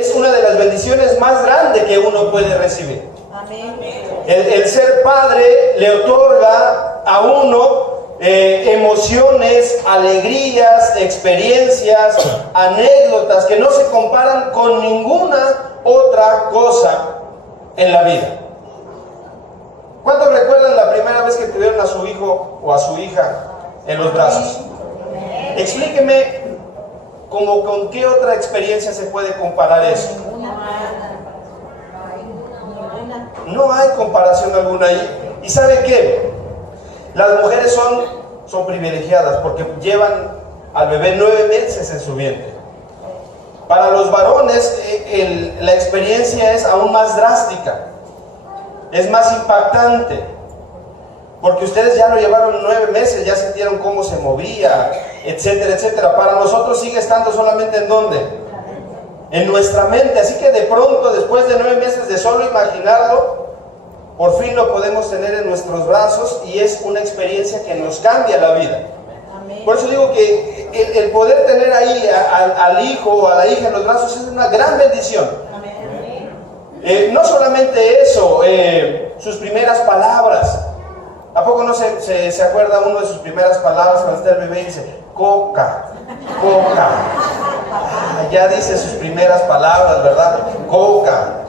es una de las bendiciones más grandes que uno puede recibir. Amén. El ser padre le otorga a uno emociones, alegrías, experiencias, anécdotas que no se comparan con ninguna otra cosa en la vida. ¿Cuántos recuerdan la primera vez que tuvieron a su hijo o a su hija en los brazos? Explíqueme con qué otra experiencia se puede comparar eso. No hay comparación alguna ahí. ¿Y sabe qué? Las mujeres son privilegiadas porque llevan al bebé 9 meses en su vientre. Para los varones la experiencia es aún más drástica, es más impactante, porque ustedes ya lo llevaron 9 meses, ya sintieron cómo se movía, etcétera, etcétera. Para nosotros sigue estando solamente ¿en dónde? En nuestra mente. Así que de pronto, después de 9 meses de solo imaginarlo, por fin lo podemos tener en nuestros brazos y es una experiencia que nos cambia la vida. Por eso digo que el poder tener ahí al hijo o a la hija en los brazos es una gran bendición. No solamente eso, sus primeras palabras. ¿A poco no se acuerda uno de sus primeras palabras cuando está el bebé y dice, coca, coca? Ya dice sus primeras palabras, ¿verdad? Coca.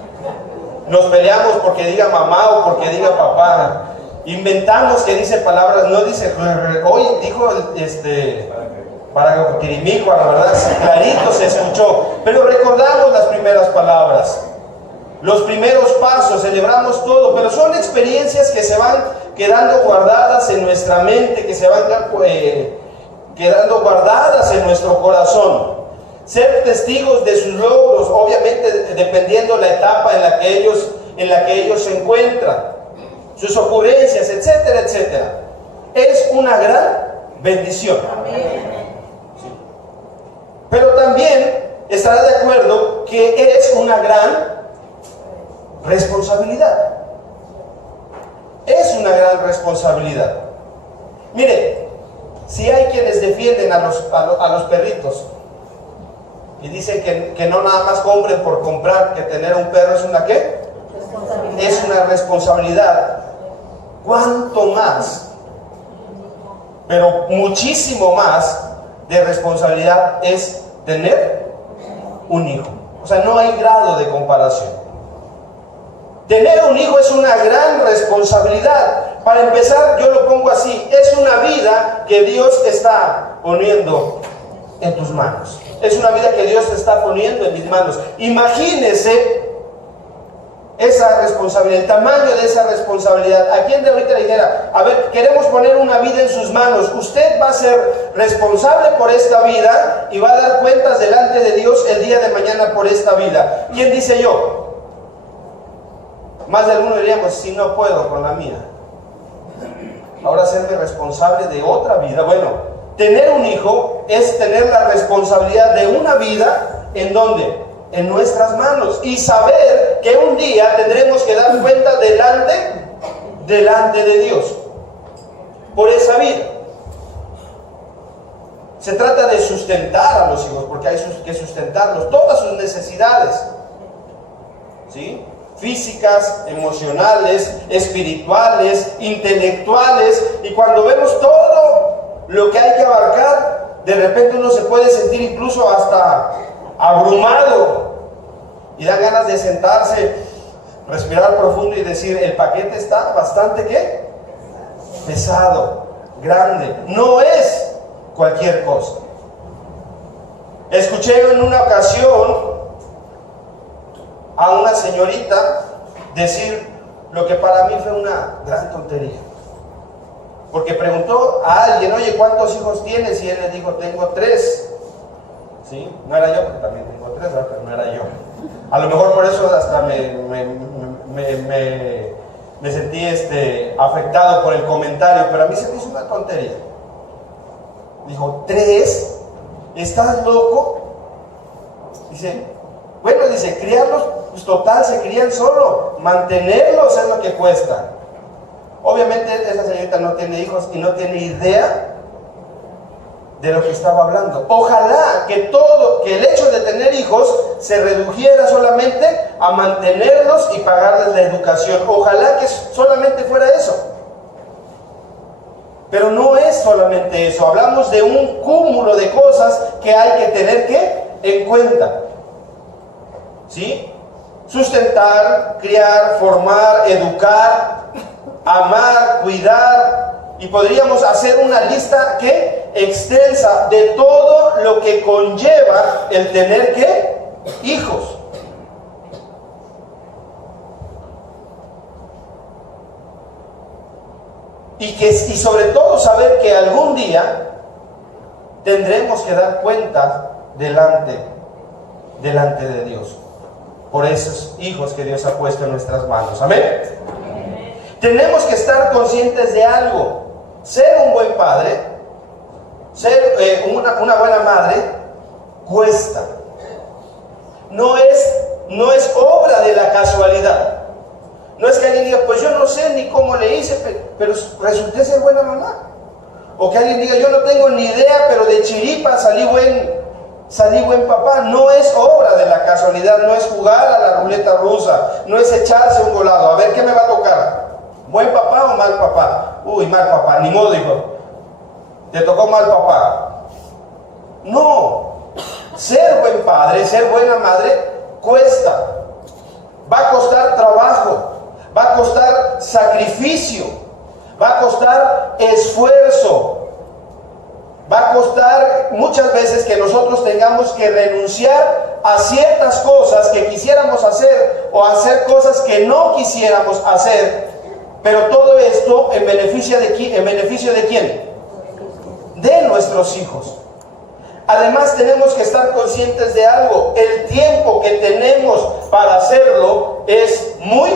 Nos peleamos porque diga mamá o porque diga papá. Inventamos que dice palabras, no dice, hoy dijo para Quirimico, la verdad, clarito se escuchó. Pero recordamos las primeras palabras, los primeros pasos, celebramos todo, pero son experiencias que se van quedando guardadas en nuestra mente, que se van quedando guardadas en nuestro corazón. Ser testigos de sus logros, obviamente dependiendo la etapa en la que ellos se encuentran, sus ocurrencias, etcétera, etcétera. Es una gran bendición. Sí. Pero también estará de acuerdo que es una gran responsabilidad. Es una gran responsabilidad. Mire, si hay quienes defienden a los perritos y dicen que no nada más compren por comprar, que tener un perro es una ¿qué? Es una responsabilidad. ¿Cuánto más? Pero muchísimo más de responsabilidad es tener un hijo. O sea, no hay grado de comparación. Tener un hijo es una gran responsabilidad. Para empezar, yo lo pongo así: es una vida que Dios está poniendo en tus manos. Es una vida que Dios te está poniendo en mis manos. Imagínese esa responsabilidad, el tamaño de esa responsabilidad. ¿A quién de ahorita le dijera, a ver, queremos poner una vida en sus manos? Usted va a ser responsable por esta vida y va a dar cuentas delante de Dios el día de mañana por esta vida. ¿Quién dice yo? Más de algunos diríamos, si no puedo con la mía. Ahora hacerme responsable de otra vida. Bueno, tener un hijo es tener la responsabilidad de una vida. ¿En dónde? En nuestras manos. Y saber que un día tendremos que dar cuenta delante de Dios por esa vida. Se trata de sustentar a los hijos, porque hay que sustentarlos, todas sus necesidades, ¿sí? Físicas, emocionales, espirituales, intelectuales. Y cuando vemos todo lo que hay que abarcar, de repente uno se puede sentir incluso hasta abrumado y da ganas de sentarse, respirar profundo y decir, el paquete está bastante ¿qué? Pesado, grande. No es cualquier cosa. Escuché en una ocasión a una señorita decir lo que para mí fue una gran tontería, porque preguntó a alguien, oye, ¿cuántos hijos tienes? Y él le dijo, tengo 3. ¿Sí? No era yo, porque también tengo 3, ¿verdad? Pero no era yo. A lo mejor por eso hasta me sentí afectado por el comentario, pero a mí se me hizo una tontería. Dijo, 3, ¿estás loco? Dice, bueno, dice, criarlos, pues total, se crían solo, mantenerlos es lo que cuesta. Obviamente esa señorita no tiene hijos y no tiene idea de lo que estaba hablando. Ojalá que el hecho de tener hijos se redujera solamente a mantenerlos y pagarles la educación. Ojalá que solamente fuera eso. Pero no es solamente eso. Hablamos de un cúmulo de cosas que hay que tener en cuenta. ¿Sí? Sustentar, criar, formar, educar, amar, cuidar. Y podríamos hacer una lista extensa de todo lo que conlleva el tener hijos. Y sobre todo saber que algún día tendremos que dar cuenta delante de Dios por esos hijos que Dios ha puesto en nuestras manos. Amén. Tenemos que estar conscientes de algo. Ser un buen padre, ser una buena madre, cuesta. No es obra de la casualidad. No es que alguien diga, pues yo no sé ni cómo le hice, pero resulté ser buena mamá. O que alguien diga, yo no tengo ni idea, pero de chiripa salí buen papá. No es obra de la casualidad, no es jugar a la ruleta rusa, no es echarse un volado, a ver qué me va a tocar. ¿Buen papá o mal papá? Uy, mal papá, ni modo, hijo. Te tocó mal papá. No. Ser buen padre, ser buena madre, cuesta. Va a costar trabajo, va a costar sacrificio, va a costar esfuerzo, va a costar muchas veces que nosotros tengamos que renunciar a ciertas cosas que quisiéramos hacer o hacer cosas que no quisiéramos hacer. Pero todo esto en beneficio de quién? De nuestros hijos. Además tenemos que estar conscientes de algo. El tiempo que tenemos para hacerlo es muy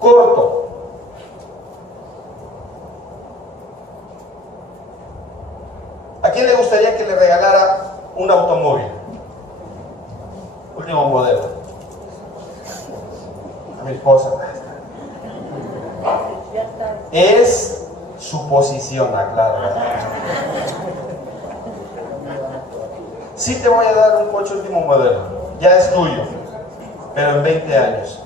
corto. ¿A quién le gustaría que le regalara un automóvil? Último modelo. A mi esposa. Es suposición, aclaro. Sí te voy a dar un coche último modelo, ya es tuyo, pero en 20 años.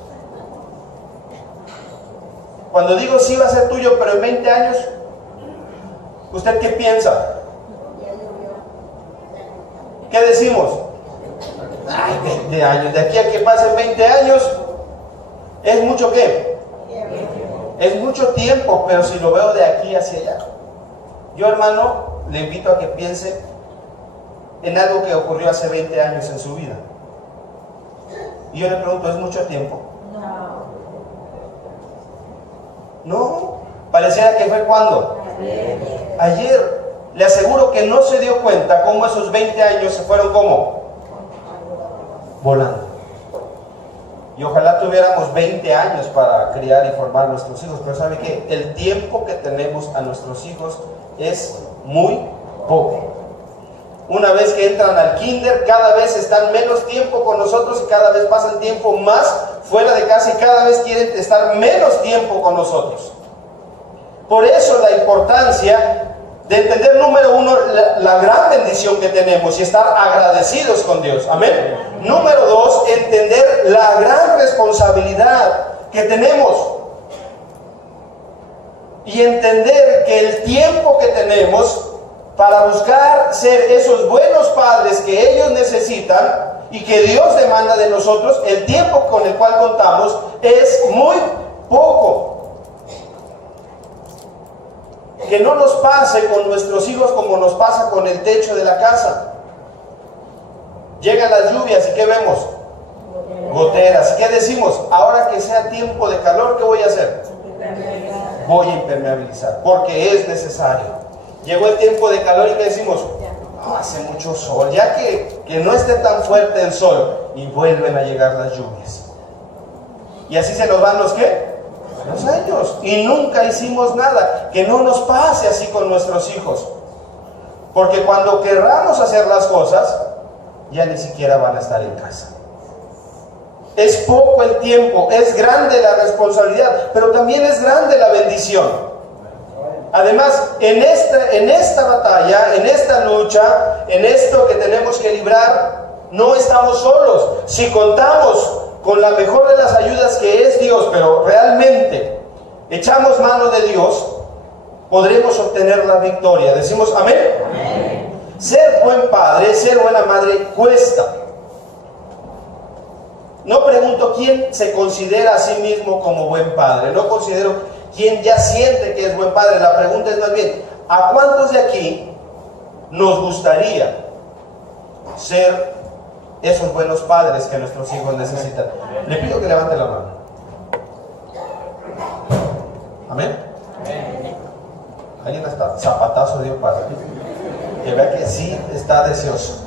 Cuando digo sí va a ser tuyo, pero en 20 años, ¿usted qué piensa? ¿Qué decimos? Ay, 20 años, de aquí a que pasen 20 años, ¿es mucho qué? Es mucho tiempo, pero si lo veo de aquí hacia allá. Yo, hermano, le invito a que piense en algo que ocurrió hace 20 años en su vida. Y yo le pregunto, ¿es mucho tiempo? No. Pareciera que fue ¿cuándo? Ayer. Le aseguro que no se dio cuenta cómo esos 20 años se fueron ¿cómo? Volando. Y ojalá tuviéramos 20 años para criar y formar a nuestros hijos, pero ¿sabe qué? El tiempo que tenemos a nuestros hijos es muy poco. Una vez que entran al kinder, cada vez están menos tiempo con nosotros y cada vez pasan tiempo más fuera de casa y cada vez quieren estar menos tiempo con nosotros. Por eso la importancia de entender, número uno, la gran bendición que tenemos y estar agradecidos con Dios. Amén. Número dos, entender la gran responsabilidad que tenemos. Y entender que el tiempo que tenemos para buscar ser esos buenos padres que ellos necesitan y que Dios demanda de nosotros, el tiempo con el cual contamos es muy poco. Que no nos pase con nuestros hijos como nos pasa con el techo de la casa. Llegan las lluvias y ¿qué vemos? Goteras. ¿Qué decimos? Ahora que sea tiempo de calor, ¿qué voy a hacer? Voy a impermeabilizar, porque es necesario. Llegó el tiempo de calor y ¿qué decimos? No, hace mucho sol, ya que no esté tan fuerte el sol, y vuelven a llegar las lluvias. Y así se nos van los ¿qué? Los años, y nunca hicimos nada. Que no nos pase así con nuestros hijos, porque cuando querramos hacer las cosas ya ni siquiera van a estar en casa. Es poco el tiempo, es grande la responsabilidad, pero también es grande la bendición. Además, en esta batalla, en esta lucha, en esto que tenemos que librar, no estamos solos. Si contamos con la mejor de las ayudas que es Dios, pero realmente echamos mano de Dios, podremos obtener la victoria. Decimos amén. Amén. Ser buen padre, ser buena madre cuesta. No pregunto quién se considera a sí mismo como buen padre. No considero quién ya siente que es buen padre. La pregunta es más bien, ¿a cuántos de aquí nos gustaría ser esos buenos padres que nuestros hijos necesitan? Le pido que levante la mano. Amén. Alguien hasta zapatazo dio para que vea que sí está deseoso.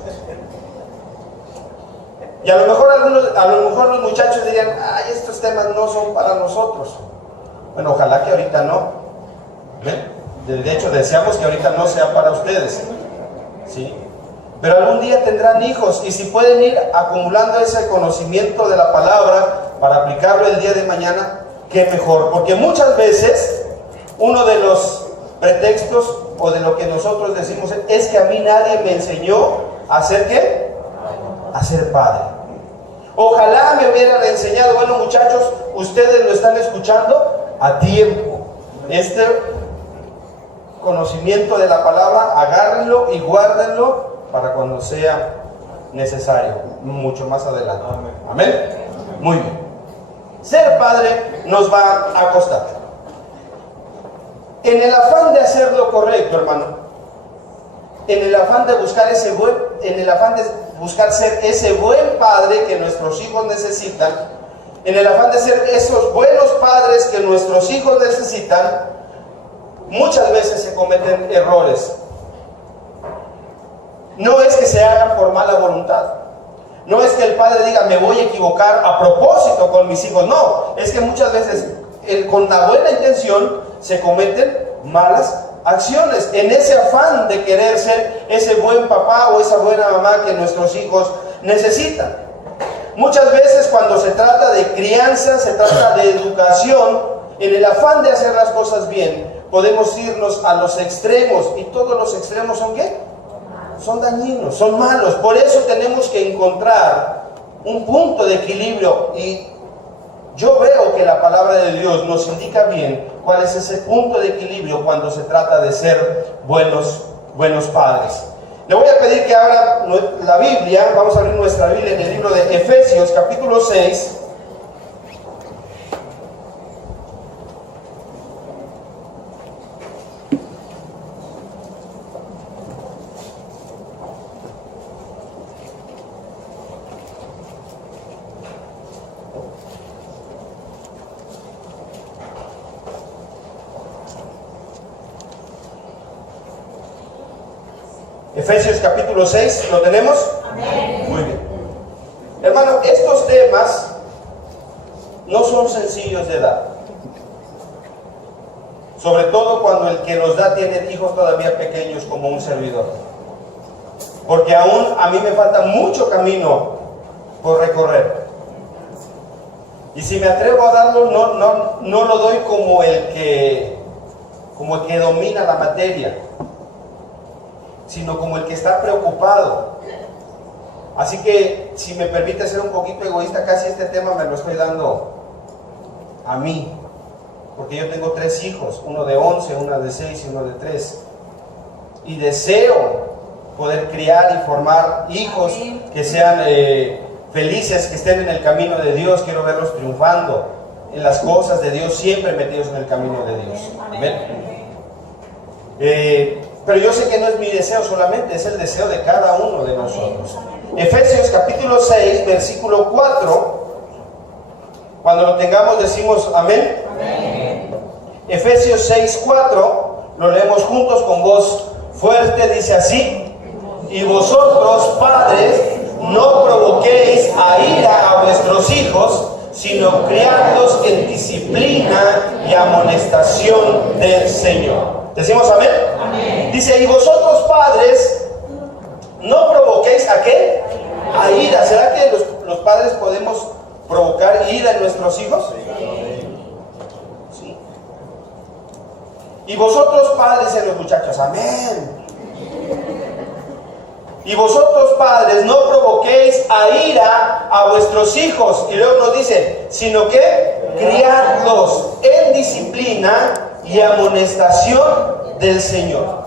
Y a lo mejor los muchachos dirían, ay, estos temas no son para nosotros. Bueno, ojalá que ahorita no. ¿Ven? De hecho, deseamos que ahorita no sea para ustedes. ¿Sí? Pero algún día tendrán hijos, y si pueden ir acumulando ese conocimiento de la palabra para aplicarlo el día de mañana, qué mejor. Porque muchas veces uno de los pretextos o de lo que nosotros decimos es que a mí nadie me enseñó a ser ¿qué? A ser padre. Ojalá me hubieran enseñado. Bueno, muchachos, ustedes lo están escuchando a tiempo. Este conocimiento de la palabra, agárrenlo y guárdenlo para cuando sea necesario, mucho más adelante. Amén. Muy bien. Ser padre nos va a costar. En el afán de hacer lo correcto, hermano, en el afán de buscar ser ese buen padre que nuestros hijos necesitan, en el afán de ser esos buenos padres que nuestros hijos necesitan, muchas veces se cometen errores. No es que se hagan por mala voluntad. No es que el padre diga, me voy a equivocar a propósito con mis hijos. No, es que muchas veces con la buena intención se cometen malas acciones. En ese afán de querer ser ese buen papá o esa buena mamá que nuestros hijos necesitan. Muchas veces cuando se trata de crianza, se trata de educación, en el afán de hacer las cosas bien, podemos irnos a los extremos. ¿Y todos los extremos son qué? Son dañinos, son malos. Por eso tenemos que encontrar un punto de equilibrio, y yo veo que la palabra de Dios nos indica bien cuál es ese punto de equilibrio cuando se trata de ser buenos padres. Le voy a pedir que abra la Biblia. Vamos a abrir nuestra Biblia en el libro de Efesios, capítulo 6. Efesios capítulo 6, ¿lo tenemos? Amén. Muy bien. Hermano, estos temas no son sencillos de dar. Sobre todo cuando el que los da tiene hijos todavía pequeños como un servidor. Porque aún a mí me falta mucho camino por recorrer. Y si me atrevo a darlo, no lo doy como el que domina la materia, sino como el que está preocupado. Así que, si me permite ser un poquito egoísta, casi este tema me lo estoy dando a mí, porque yo tengo 3 hijos, uno de 11, uno de 6 y uno de 3, y deseo poder criar y formar hijos que sean felices, que estén en el camino de Dios. Quiero verlos triunfando en las cosas de Dios, siempre metidos en el camino de Dios. Amén. Pero yo sé que no es mi deseo solamente, es el deseo de cada uno de nosotros. Efesios capítulo 6, versículo 4. Cuando lo tengamos decimos amén. Amén. Efesios 6, 4. Lo leemos juntos con voz fuerte. Dice así: y vosotros, padres, no provoquéis a ira a vuestros hijos, sino criadlos en disciplina y amonestación del Señor. ¿Decimos amén? Amén. Dice, y vosotros, padres, no provoquéis ¿a qué? A ira. ¿Será que los padres podemos provocar ira en nuestros hijos? Sí. Y Y vosotros padres, en los muchachos, amén. Y vosotros padres no provoquéis a ira a vuestros hijos. Y luego nos dice, sino que criadlos en disciplina y amonestación del Señor.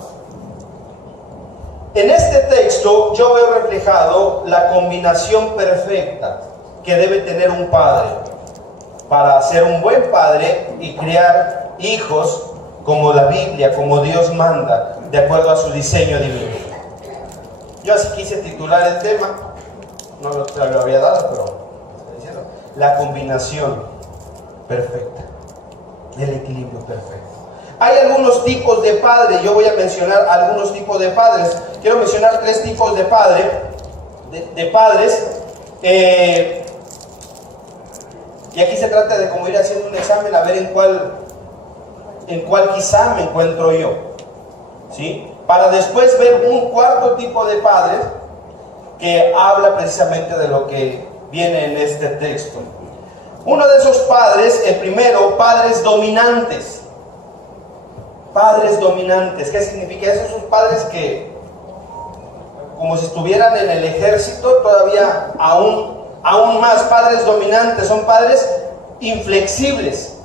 En este texto yo veo reflejado la combinación perfecta que debe tener un padre para ser un buen padre y criar hijos como la Biblia, como Dios manda, de acuerdo a su diseño divino. Yo así quise titular el tema, no lo había dado, pero estoy diciendo, la combinación perfecta, el equilibrio perfecto. Hay algunos tipos de padres, yo voy a mencionar algunos tipos de padres. Quiero mencionar 3 tipos de padres. Y aquí se trata de como ir haciendo un examen a ver en cuál quizá me encuentro yo, ¿sí? Para después ver un 4 tipo de padres que habla precisamente de lo que viene en este texto. Uno de esos padres, el primero, padres dominantes. Padres dominantes, ¿qué significa eso? Esos padres que, como si estuvieran en el ejército, todavía aún más, padres dominantes, son padres inflexibles,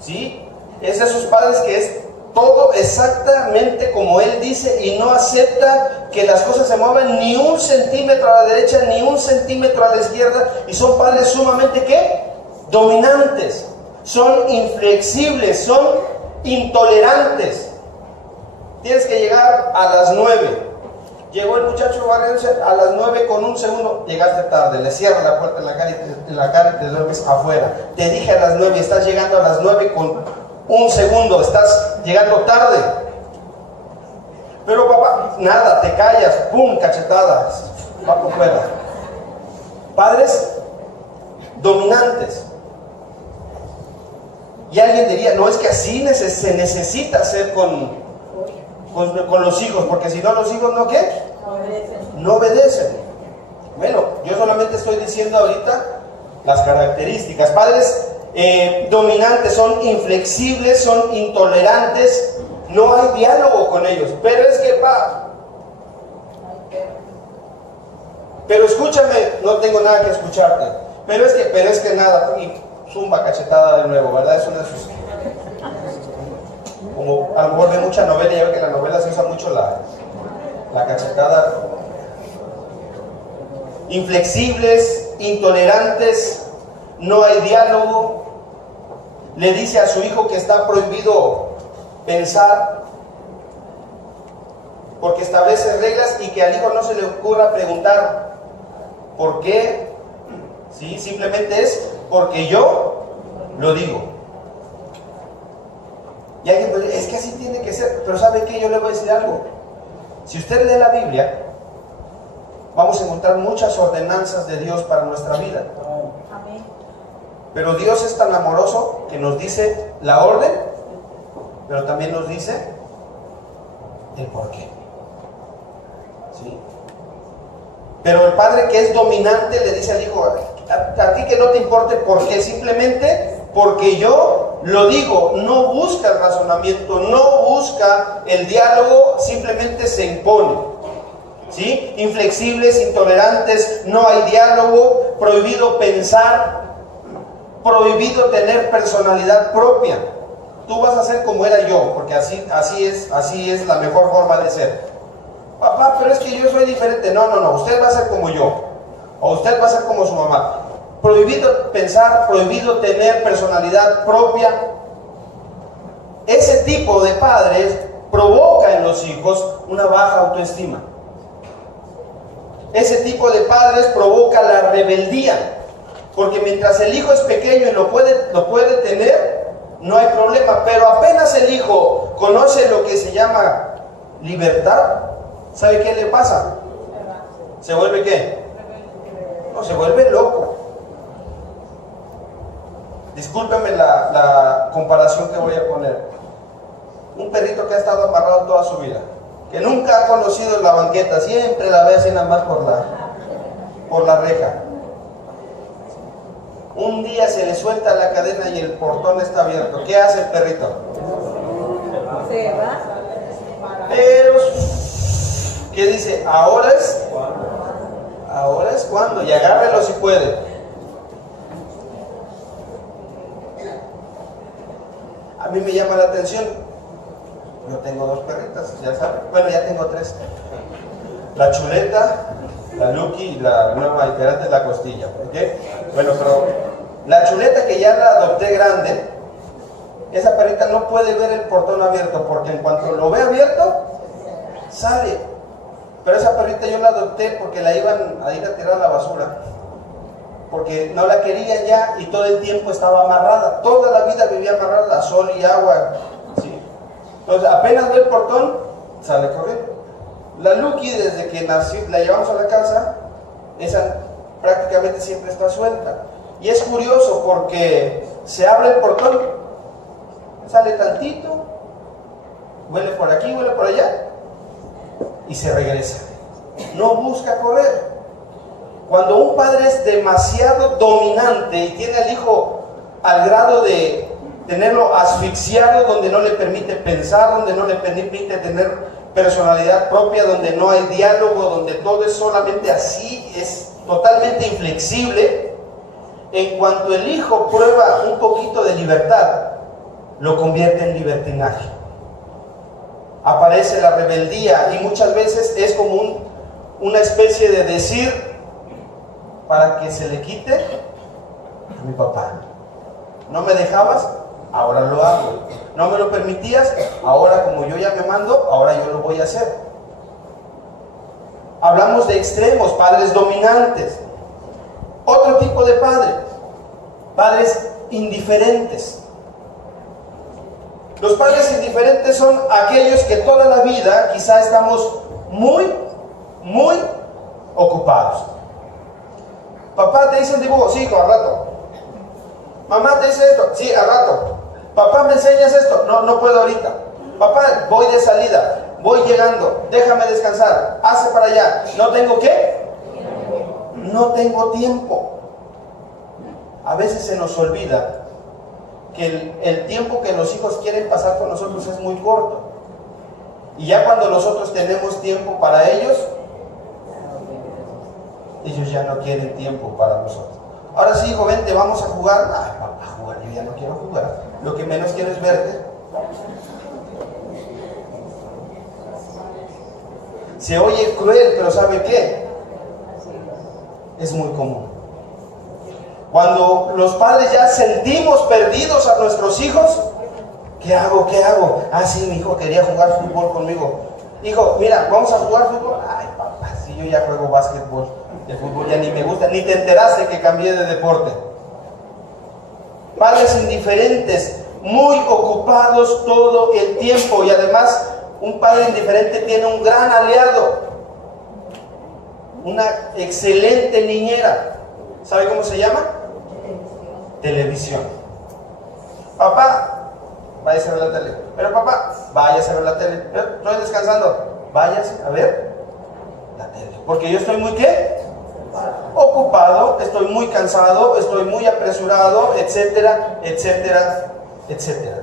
¿sí? Es esos padres que es todo exactamente como él dice y no acepta que las cosas se muevan ni un centímetro a la derecha, ni un centímetro a la izquierda, y son padres sumamente, ¿qué? Dominantes, son inflexibles, son intolerantes. Tienes que llegar a las 9. Llegó el muchacho barriéndose a las 9 con un segundo. Llegaste tarde, le cierra la puerta en la cara y te duermes afuera. Te dije a las 9 y estás llegando a las 9 con un segundo. Estás llegando tarde. Pero papá, nada, te callas, pum, cachetadas, va por fuera. Padres dominantes. Y alguien diría, no, es que así se necesita hacer con los hijos, porque si no los hijos no, ¿qué? No obedecen. Bueno, yo solamente estoy diciendo ahorita las características. Padres dominantes, son inflexibles, son intolerantes, no hay diálogo con ellos. Pero es que, pero escúchame, no tengo nada que escucharte. Pero es que nada, y zumba cachetada de nuevo, ¿verdad? Es una de sus... Como a lo mejor ve mucha novela, ya ve que en la novela se usa mucho la cachetada. Inflexibles, intolerantes, no hay diálogo. Le dice a su hijo que está prohibido pensar, porque establece reglas y que al hijo no se le ocurra preguntar ¿por qué? ¿Sí? Simplemente es porque yo lo digo. Y alguien puede decir, es que así tiene que ser. Pero ¿sabe qué? Yo le voy a decir algo. Si usted lee la Biblia, vamos a encontrar muchas ordenanzas de Dios para nuestra vida. Amén. Pero Dios es tan amoroso que nos dice la orden, pero también nos dice el por qué. ¿Sí? Pero el padre que es dominante le dice al hijo, a ti que no te importe por qué, simplemente porque yo lo digo. No busca el razonamiento, no busca el diálogo, simplemente se impone. ¿Sí? Inflexibles, intolerantes, no hay diálogo, prohibido pensar, prohibido tener personalidad propia. Tú vas a ser como era yo, porque así es la mejor forma de ser. Papá, pero es que yo soy diferente. No, usted va a ser como yo, o usted va a ser como su mamá. Prohibido pensar, prohibido tener personalidad propia. Ese tipo de padres provoca en los hijos una baja autoestima. Ese tipo de padres provoca la rebeldía, porque mientras el hijo es pequeño y lo puede tener, no hay problema. Pero apenas el hijo conoce lo que se llama libertad, ¿sabe qué le pasa? ¿Se vuelve qué? No, se vuelve loco. Discúlpeme la comparación que voy a poner. Un perrito que ha estado amarrado toda su vida, que nunca ha conocido la banqueta, siempre la ve así nada más por la reja. Un día se le suelta la cadena y el portón está abierto. ¿Qué hace el perrito? prueba. Pero, ¿qué dice? Ahora es cuando, y agárrelo si puede. A mí me llama la atención. Yo tengo 2 perritas, ya saben. Bueno, ya tengo 3. La Chuleta, la Lucky y la nueva integrante, la Costilla. ¿Ok? Bueno, pero la Chuleta, que ya la adopté grande, esa perrita no puede ver el portón abierto, porque en cuanto lo ve abierto, sale. Pero esa perrita yo la adopté porque la iban a ir a tirar a la basura, porque no la querían ya y todo el tiempo estaba amarrada. Toda la vida vivía amarrada a sol y agua, ¿sí? Entonces apenas ve el portón, sale corriendo. La Lucky, desde que nació, la llevamos a la casa, esa prácticamente siempre está suelta. Y es curioso porque se abre el portón, sale tantito, huele por aquí, huele por allá y se regresa. No busca correr. Cuando un padre es demasiado dominante y tiene al hijo al grado de tenerlo asfixiado, donde no le permite pensar, donde no le permite tener personalidad propia, donde no hay diálogo, donde todo es solamente así, es totalmente inflexible, en cuanto el hijo prueba un poquito de libertad, lo convierte en libertinaje. Aparece la rebeldía y muchas veces es como una especie de decir, para que se le quite a mi papá. No me dejabas, ahora lo hago. No me lo permitías, ahora como yo ya me mando, ahora yo lo voy a hacer. Hablamos de extremos, padres dominantes. Otro tipo de padres indiferentes. Los padres indiferentes son aquellos que toda la vida quizá estamos muy ocupados. Papá te dice un dibujo, sí, hijo, al rato. Mamá te dice esto, sí, al rato. Papá, ¿me enseñas esto? No, no puedo ahorita. Papá, voy de salida, voy llegando, déjame descansar, hace para allá. ¿No tengo qué? No tengo tiempo. A veces se nos olvida que el tiempo que los hijos quieren pasar con nosotros es muy corto. Y ya cuando nosotros tenemos tiempo para ellos ya no quieren tiempo para nosotros. Ahora sí, hijo, vente, vamos a jugar. Ay, papá, jugar, yo ya no quiero jugar. Lo que menos quiero es verte. Se oye cruel, pero ¿sabe qué? Es muy común. Cuando los padres ya sentimos perdidos a nuestros hijos, ¿qué hago? ¿Qué hago? Ah, sí, mi hijo quería jugar fútbol conmigo. Hijo, mira, ¿vamos a jugar fútbol? Ay, papá, sí, yo ya juego básquetbol. El fútbol ya ni me gusta, ni te enteraste que cambié de deporte. Padres indiferentes, muy ocupados todo el tiempo, y además un padre indiferente tiene un gran aliado, una excelente niñera. ¿Sabe cómo se llama? Televisión. Papá, váyase a ver la tele. Pero papá, váyase a ver la tele. Estoy descansando. Váyase a ver la tele. Porque yo estoy muy ¿qué? Ocupado, estoy muy cansado, estoy muy apresurado, etcétera, etcétera, etcétera.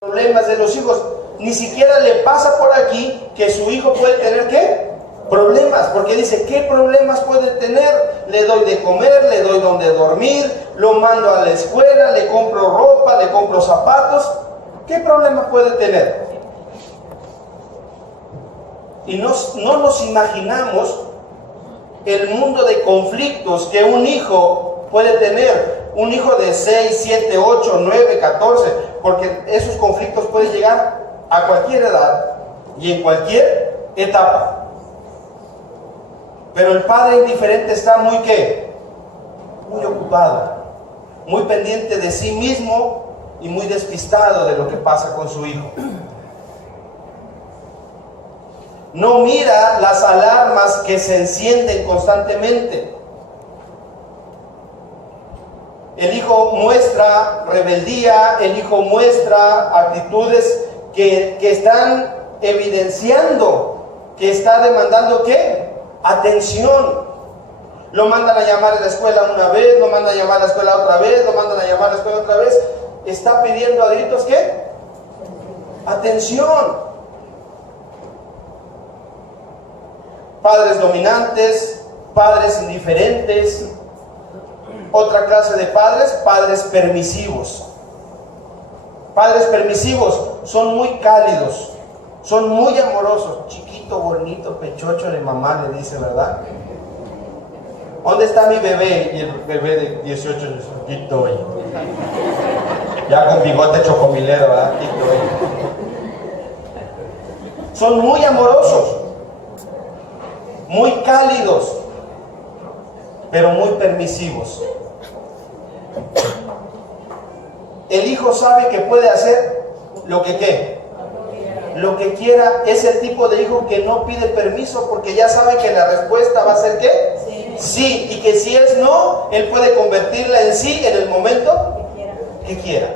Problemas de los hijos. Ni siquiera le pasa por aquí que su hijo puede tener ¿qué? Problemas, porque dice, ¿qué problemas puede tener? Le doy de comer, le doy donde dormir, lo mando a la escuela, le compro ropa, le compro zapatos. ¿Qué problema puede tener? Y no nos imaginamos el mundo de conflictos que un hijo puede tener, un hijo de 6, 7, 8, 9, 14, porque esos conflictos pueden llegar a cualquier edad y en cualquier etapa. Pero el padre indiferente está muy ¿qué? Muy ocupado, muy pendiente de sí mismo y muy despistado de lo que pasa con su hijo. No mira las alarmas que se encienden constantemente. El hijo muestra rebeldía, el hijo muestra actitudes que están evidenciando, que está demandando ¿qué? Atención. Lo mandan a llamar a la escuela una vez, lo mandan a llamar a la escuela otra vez, lo mandan a llamar a la escuela otra vez. Está pidiendo a gritos ¿qué? Atención. Padres dominantes, padres indiferentes. Otra clase de padres, padres permisivos. Padres permisivos son muy cálidos, son muy amorosos. Chiquito, bonito, pechocho de mamá, le dice, ¿verdad? ¿Dónde está mi bebé? Y el bebé de 18 años, aquí estoy. Ya con bigote chocomilero, ¿verdad? Aquí estoy. Son muy amorosos, muy cálidos, pero muy permisivos. El hijo sabe que puede hacer lo que ¿qué? Lo que quiera. Es el tipo de hijo que no pide permiso porque ya sabe que la respuesta va a ser ¿qué? Sí. Sí, y que si es no, él puede convertirla en sí en el momento que quiera.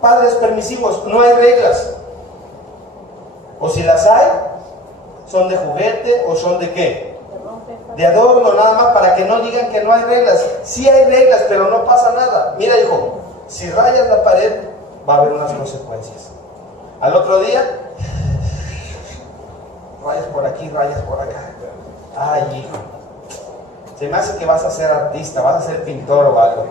Padres permisivos, no hay reglas. O si las hay, son de juguete o son de ¿qué? De adorno, nada más, para que no digan que no hay reglas. Sí hay reglas, pero no pasa nada. Mira, hijo, si rayas la pared, va a haber unas consecuencias. Al otro día, rayas por aquí, rayas por acá. Ay, hijo, se me hace que vas a ser artista, vas a ser pintor o algo.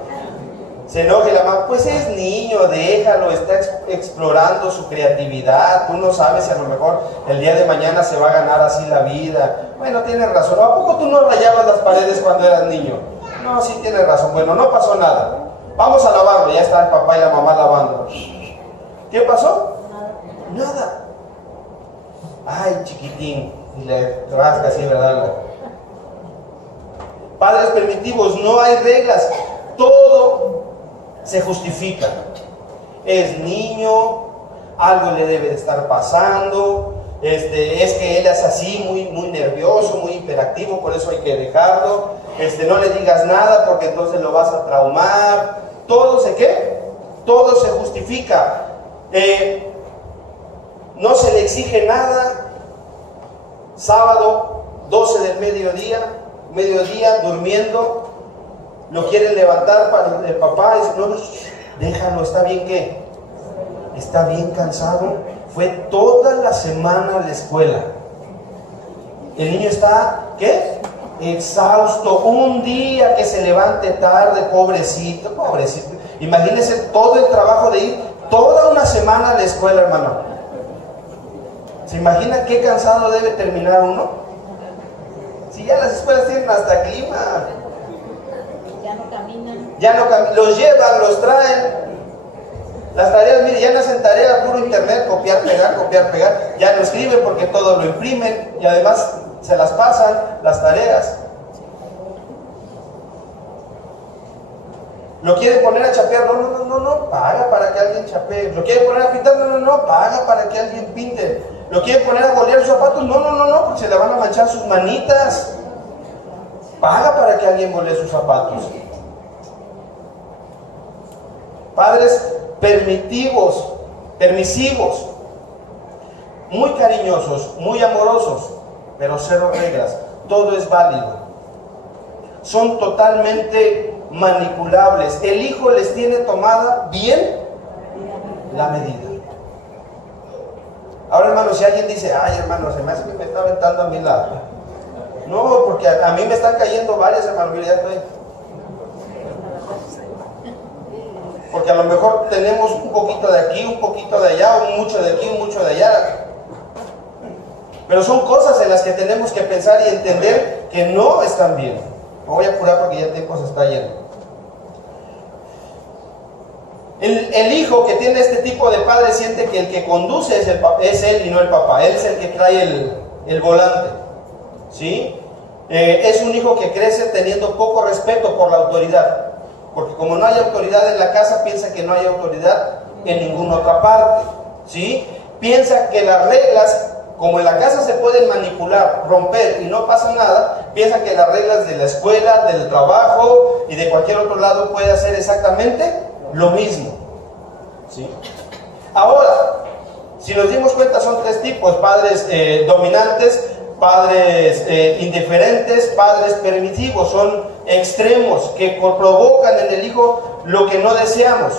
Se enoja la mamá, pues es niño, déjalo, está explorando su creatividad. Tú no sabes si a lo mejor el día de mañana se va a ganar así la vida. Bueno, tienes razón. ¿A poco tú no rayabas las paredes cuando eras niño? No, sí tienes razón. Bueno, no pasó nada. Vamos a lavarlo. Ya está el papá y la mamá lavando. ¿Qué pasó? Nada. Ay, chiquitín. Y le rasca así, ¿verdad? Padres permitivos, no hay reglas. Todo se justifica. Es niño, algo le debe de estar pasando, es que él es así, muy nervioso, muy hiperactivo, por eso hay que dejarlo. No le digas nada porque entonces lo vas a traumar. Todo se ¿qué? Todo se justifica. No se le exige nada. Sábado, 12 del mediodía, durmiendo. Lo quieren levantar para el papá y dice, no, déjalo, está bien ¿qué? Está bien cansado. Fue toda la semana a la escuela. El niño está, ¿qué? Exhausto. Un día que se levante tarde, pobrecito. Imagínense todo el trabajo de ir toda una semana a la escuela, hermano. ¿Se imagina qué cansado debe terminar uno? Si ya las escuelas tienen hasta clima. Ya no caminan, los llevan, los traen. Las tareas, mire, ya no hacen tarea, puro internet, copiar, pegar. Ya no escriben porque todo lo imprimen y además se las pasan las tareas. Lo quieren poner a chapear, no, paga para que alguien chapee. Lo quieren poner a pintar, no, paga para que alguien pinte. Lo quieren poner a bolear sus zapatos, no, porque se le van a manchar sus manitas. Paga para que alguien bolee sus zapatos. Padres permisivos, muy cariñosos, muy amorosos, pero cero reglas. Todo es válido. Son totalmente manipulables. El hijo les tiene tomada bien la medida. Ahora, hermano, si alguien dice, ay, hermano, se me hace que me está aventando a mi lado. No, porque a mí me están cayendo varias, hermano, ya estoy. Porque a lo mejor tenemos un poquito de aquí, un poquito de allá, o mucho de aquí, mucho de allá. Pero son cosas en las que tenemos que pensar y entender que no están bien. Me voy a apurar porque ya el tiempo se está yendo. El hijo que tiene este tipo de padre siente que el que conduce es él y no el papá. Él es el que trae el volante. ¿Sí? Es un hijo que crece teniendo poco respeto por la autoridad. Porque como no hay autoridad en la casa, piensa que no hay autoridad en ninguna otra parte. ¿Sí? Piensa que las reglas, como en la casa se pueden manipular, romper y no pasa nada, piensa que las reglas de la escuela, del trabajo y de cualquier otro lado puede hacer exactamente lo mismo. ¿Sí? Ahora, si nos dimos cuenta, son tres tipos: padres dominantes, padres indiferentes, padres permisivos. Son extremos que provocan en el hijo lo que no deseamos.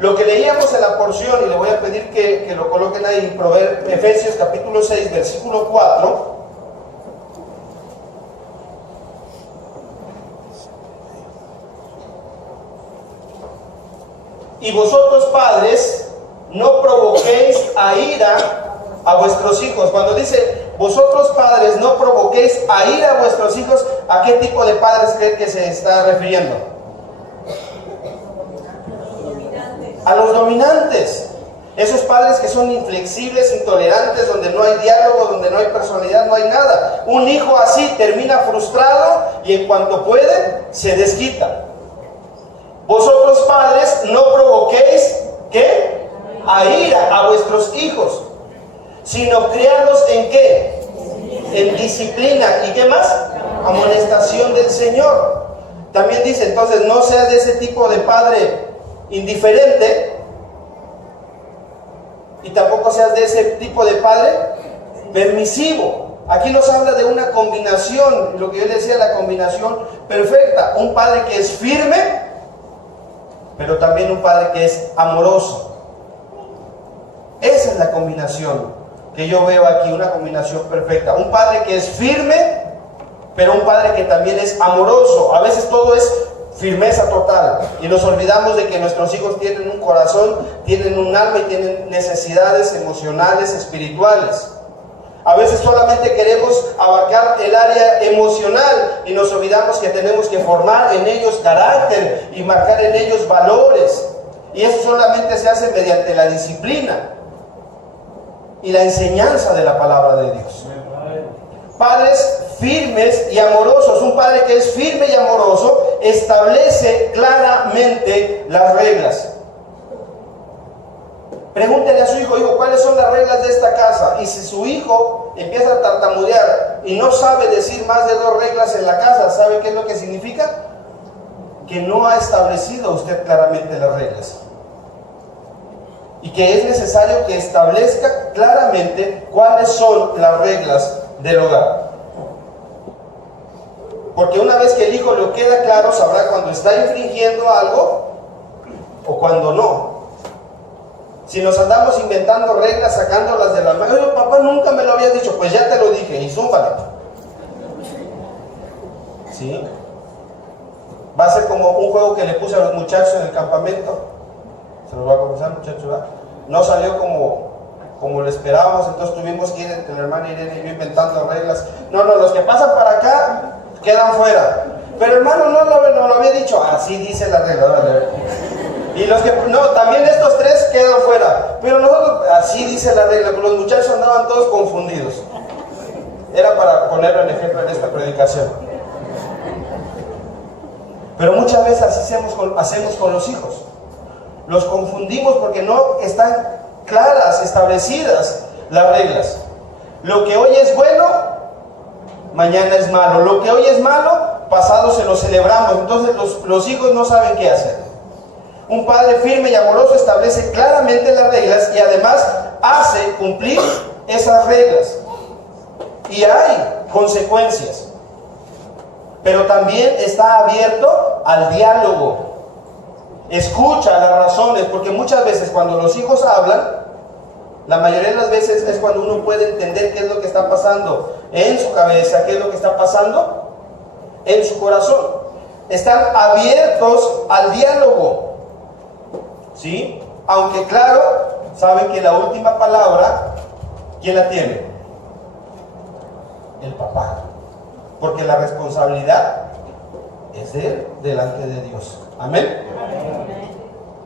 Lo que leíamos en la porción, y le voy a pedir que lo coloquen ahí, Efesios capítulo 6, versículo 4. Y vosotros, padres, no provoquéis a ira a vuestros hijos. Cuando dice, vosotros, padres, no provoquéis a ira a vuestros hijos, ¿a qué tipo de padres creen que se está refiriendo? A los dominantes. Esos padres que son inflexibles, intolerantes, donde no hay diálogo, donde no hay personalidad, no hay nada. Un hijo así termina frustrado y en cuanto puede, se desquita. Vosotros, padres, no provoquéis, ¿qué? A ira a vuestros hijos, sino criadlos en ¿qué? En disciplina. ¿Y qué más? Amonestación del Señor. También dice, entonces, no seas de ese tipo de padre indiferente, y tampoco seas de ese tipo de padre permisivo. Aquí nos habla de una combinación, lo que yo le decía, la combinación perfecta. Un padre que es firme, pero también un padre que es amoroso. Esa es la combinación que yo veo aquí, una combinación perfecta. Un padre que es firme, pero un padre que también es amoroso. A veces todo es firmeza total y nos olvidamos de que nuestros hijos tienen un corazón, tienen un alma y tienen necesidades emocionales, espirituales. A veces solamente queremos abarcar el área emocional y nos olvidamos que tenemos que formar en ellos carácter y marcar en ellos valores, y eso solamente se hace mediante la disciplina y la enseñanza de la palabra de Dios. Padres firmes y amorosos. Un padre que es firme y amoroso establece claramente las reglas. Pregúntele a su hijo, ¿cuáles son las reglas de esta casa? Y si su hijo empieza a tartamudear y no sabe decir más de 2 reglas en la casa, ¿sabe qué es lo que significa? Que no ha establecido usted claramente las reglas. Y que es necesario que establezca claramente cuáles son las reglas del hogar. Porque una vez que el hijo le queda claro, sabrá cuando está infringiendo algo o cuando no. Si nos andamos inventando reglas, sacándolas de la mano, papá nunca me lo había dicho, pues ya te lo dije, y zúmbale. ¿Sí? Va a ser como un juego que le puse a los muchachos en el campamento. Se los voy a confesar, muchachos, ¿verdad? No salió como lo esperábamos, entonces tuvimos que ir entre la hermana Irene y yo inventando reglas. No, los que pasan para acá quedan fuera. Pero hermano, no lo había dicho. Así dice la regla, ¿vale? Y los que, no, también estos 3 quedan fuera. Pero nosotros, así dice la regla. Pero los muchachos andaban todos confundidos. Era para ponerlo en ejemplo en esta predicación. Pero muchas veces así hacemos con los hijos. Los confundimos porque no están claras, establecidas las reglas. Lo que hoy es bueno, mañana es malo. Lo que hoy es malo, pasado se lo celebramos. Entonces los hijos no saben qué hacer. Un padre firme y amoroso establece claramente las reglas y además hace cumplir esas reglas. Y hay consecuencias. Pero también está abierto al diálogo. Escucha las razones, porque muchas veces cuando los hijos hablan, la mayoría de las veces es cuando uno puede entender qué es lo que está pasando en su cabeza, qué es lo que está pasando en su corazón. Están abiertos al diálogo, ¿sí? Aunque claro, saben que la última palabra, ¿quién la tiene? El papá. Porque la responsabilidad es de él delante de Dios. Amén.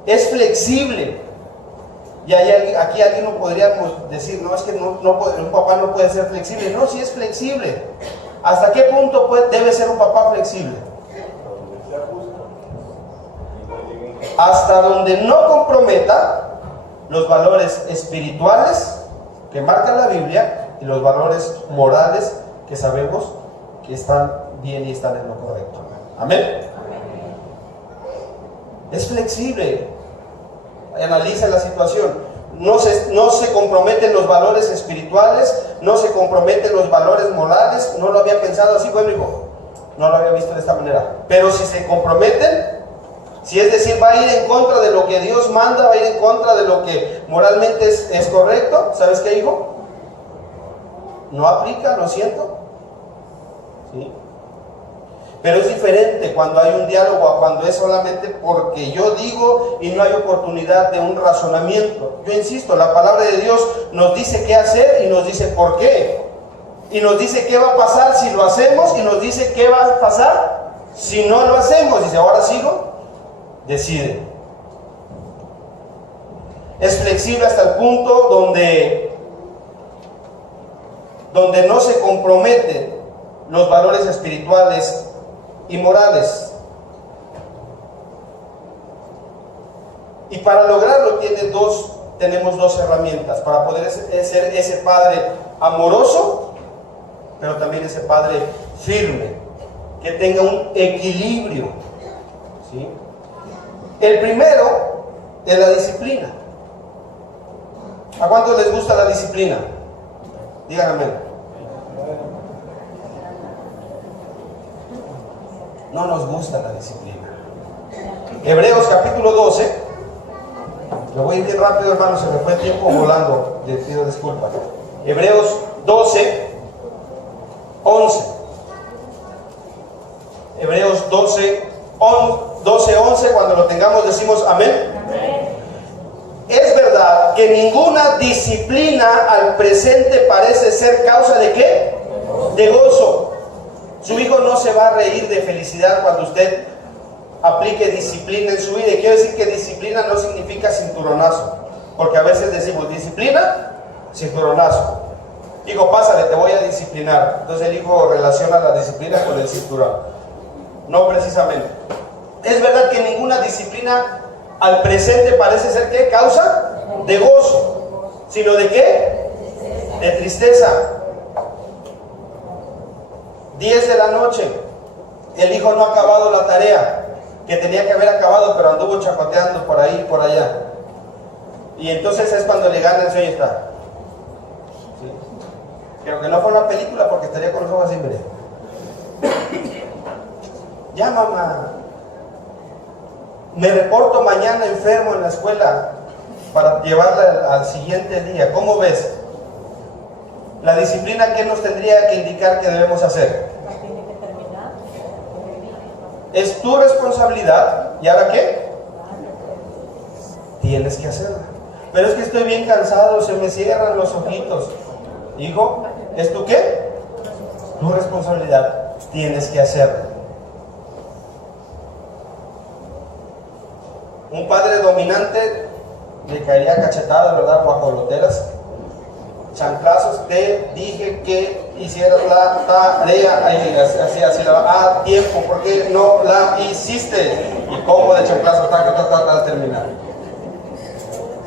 Es flexible. Y aquí alguien no podríamos decir, no, es que un papá no puede ser flexible. No, sí es flexible. ¿Hasta qué punto debe ser un papá flexible? Hasta donde no comprometa los valores espirituales que marca la Biblia y los valores morales que sabemos que están bien y están en lo correcto. Amén. Es flexible. Analiza la situación. No se comprometen los valores espirituales, no se comprometen los valores morales. No lo había pensado así, bueno, hijo, no lo había visto de esta manera. Pero si se comprometen, Si es decir, va a ir en contra de lo que Dios manda, va a ir en contra de lo que moralmente es correcto, ¿sabes qué, hijo? No aplica, lo siento. ¿Sí? Pero es diferente cuando hay un diálogo a cuando es solamente porque yo digo y no hay oportunidad de un razonamiento. Yo insisto, la palabra de Dios nos dice qué hacer y nos dice por qué. Y nos dice qué va a pasar si lo hacemos y nos dice qué va a pasar si no lo hacemos. Dice, ahora sigo, decide. Es flexible hasta el punto donde no se comprometen los valores espirituales y morales. Y para lograrlo tenemos dos herramientas para poder ser ese padre amoroso, pero también ese padre firme, que tenga un equilibrio, ¿sí? El primero es la disciplina. ¿A cuántos les gusta la disciplina? Díganme. No nos gusta la disciplina. Hebreos capítulo 12. Lo voy a ir bien rápido, hermano, se me fue el tiempo volando. Les pido disculpas. Hebreos 12, 11. Hebreos 12, 11. Cuando lo tengamos decimos amén. Es verdad que ninguna disciplina al presente parece ser causa de ¿qué? De gozo. Su hijo no se va a reír de felicidad cuando usted aplique disciplina en su vida. Y quiero decir que disciplina no significa cinturonazo, porque a veces decimos disciplina, cinturonazo. Hijo, pásale, te voy a disciplinar. Entonces el hijo relaciona la disciplina con el cinturón. No precisamente. Es verdad que ninguna disciplina al presente parece ser ¿qué? Causa de gozo, sino de ¿qué? De tristeza. 10 de la noche, el hijo no ha acabado la tarea que tenía que haber acabado, pero anduvo chacoteando por ahí y por allá. Y entonces es cuando le gana el sueño. Está. ¿Sí? Creo que no fue una película porque estaría con los ojos así, mire. Ya, mamá. Me reporto mañana enfermo en la escuela para llevarla al siguiente día. ¿Cómo ves? La disciplina, ¿qué nos tendría que indicar que debemos hacer? Es tu responsabilidad. ¿Y ahora qué? Tienes que hacerla. Pero es que estoy bien cansado, se me cierran los ojitos. Hijo, ¿es tu qué? Tu responsabilidad. Tienes que hacerla. Un padre dominante le caería cachetada, ¿verdad? Guajoloteras, chanclazos. Te dije que hicieras la tarea, así a tiempo, porque no la hiciste. Y cómo de chanclazos al terminar.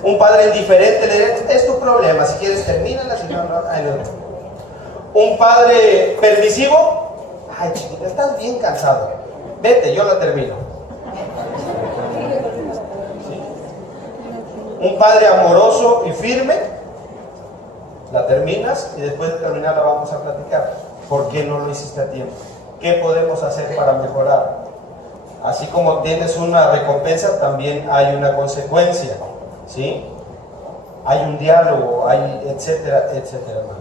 Un padre indiferente le diría, es tu problema, si quieres termínala, si no, no. Un padre permisivo, ay chiquita, estás bien cansado, vete, yo la termino. Un padre amoroso y firme, la terminas y después de terminarla vamos a platicar. ¿Por qué no lo hiciste a tiempo? ¿Qué podemos hacer para mejorar? Así como tienes una recompensa, también hay una consecuencia, ¿sí? Hay un diálogo, hay etcétera, etcétera, hermano.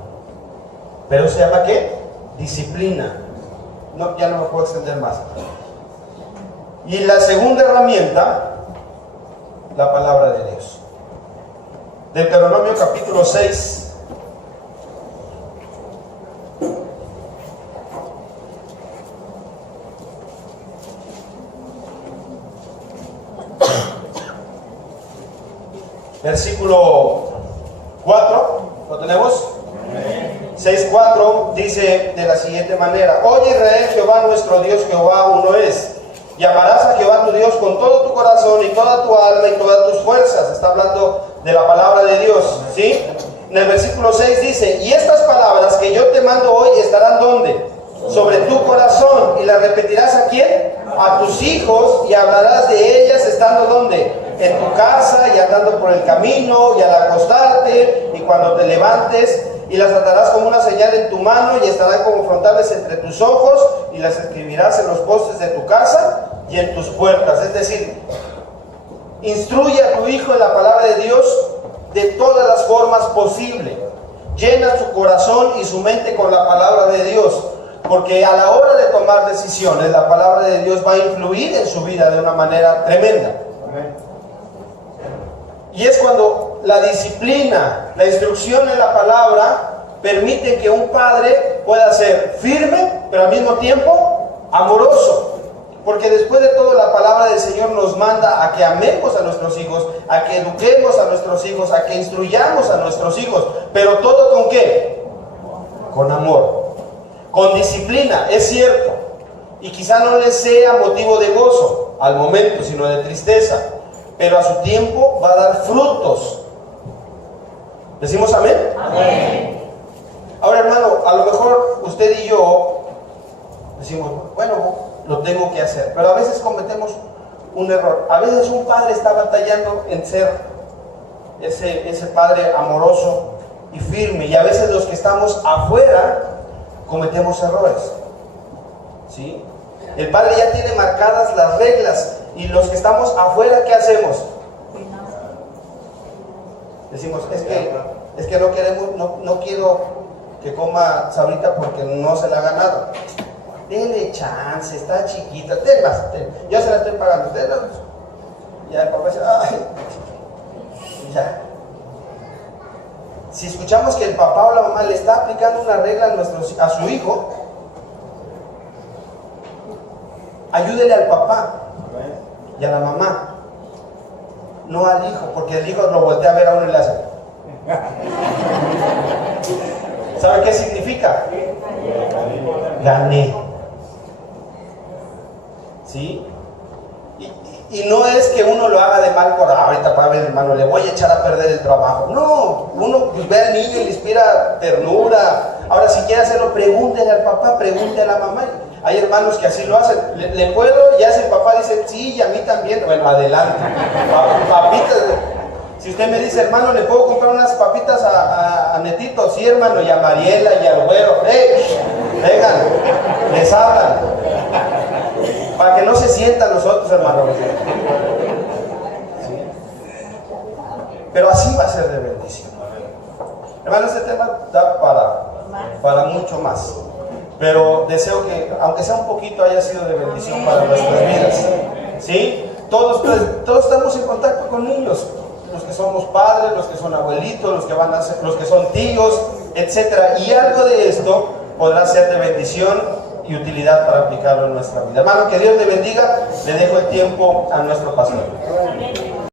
Pero se llama ¿qué? Disciplina. No, ya no me puedo extender más. Y la segunda herramienta, la palabra de Dios. Deuteronomio capítulo 6. Versículo 4, ¿lo tenemos? 6:4 dice de la siguiente manera: Oye Israel, Jehová nuestro Dios, Jehová uno es. Y amarás a Jehová tu Dios con todo tu corazón y toda tu alma y todas tus fuerzas. Está hablando de la palabra de Dios, ¿sí? En el versículo 6 dice: y estas palabras que yo te mando hoy estarán ¿dónde? Sobre tu corazón. ¿Y las repetirás a quién? A tus hijos, y hablarás de ellas estando ¿dónde? En tu casa y andando por el camino y al acostarte y cuando te levantes, y las atarás como una señal en tu mano y estarán como frontales entre tus ojos, y las escribirás en los postes de tu casa y en tus puertas. Es decir, instruye a tu hijo en la palabra de Dios de todas las formas posibles. Llena su corazón y su mente con la palabra de Dios, porque a la hora de tomar decisiones, la palabra de Dios va a influir en su vida de una manera tremenda. Y es cuando la disciplina, la instrucción en la palabra permite que un padre pueda ser firme, pero al mismo tiempo amoroso. Porque después de todo, la palabra del Señor nos manda a que amemos a nuestros hijos, a que eduquemos a nuestros hijos, a que instruyamos a nuestros hijos. Pero todo ¿con qué? Con amor, con disciplina, es cierto. Y quizá no les sea motivo de gozo al momento, sino de tristeza. Pero a su tiempo va a dar frutos. ¿Decimos amén? Amén. Ahora, hermano, a lo mejor usted y yo decimos, bueno, lo tengo que hacer, pero a veces cometemos un error. A veces un padre está batallando en ser ese padre amoroso y firme, y a veces los que estamos afuera cometemos errores, ¿sí? El padre ya tiene marcadas las reglas, y los que estamos afuera, ¿qué hacemos? Decimos, es que no queremos, no quiero que coma sabrita porque no se la ha ganado. Dele chance, está chiquita, ten más, yo se la estoy pagando, usted no. Ya el papá dice, ay, ya. Si escuchamos que el papá o la mamá le está aplicando una regla a su hijo, ayúdele al papá y a la mamá, no al hijo, porque el hijo lo voltea a ver a uno y le hace. ¿Sabe qué significa? Gané. ¿Sí? Y no es que uno lo haga de mal corazón. Ahorita para ver, hermano, le voy a echar a perder el trabajo. No, uno pues, ve al niño y le inspira ternura. Ahora, si quiere hacerlo, pregúntele al papá, pregúntele a la mamá. Hay hermanos que así lo hacen. ¿Le puedo? Ya si el papá dice, sí, y a mí también. Bueno, adelante. Papitas. Si usted me dice, hermano, ¿le puedo comprar unas papitas a Netito? Sí, hermano, y a Mariela y al güero. ¡Hey! Vengan, les hablan. Para que no se sientan los otros, hermano. ¿Sí? Pero así va a ser de bendición. Hermano, este tema da para mucho más. Pero deseo que, aunque sea un poquito, haya sido de bendición para nuestras vidas. ¿Sí? Todos estamos en contacto con niños. Los que somos padres, los que son abuelitos, los que van a ser, los que son tíos, etc. Y algo de esto podrá ser de bendición y utilidad para aplicarlo en nuestra vida. Hermano, que Dios le bendiga. Le dejo el tiempo a nuestro pastor.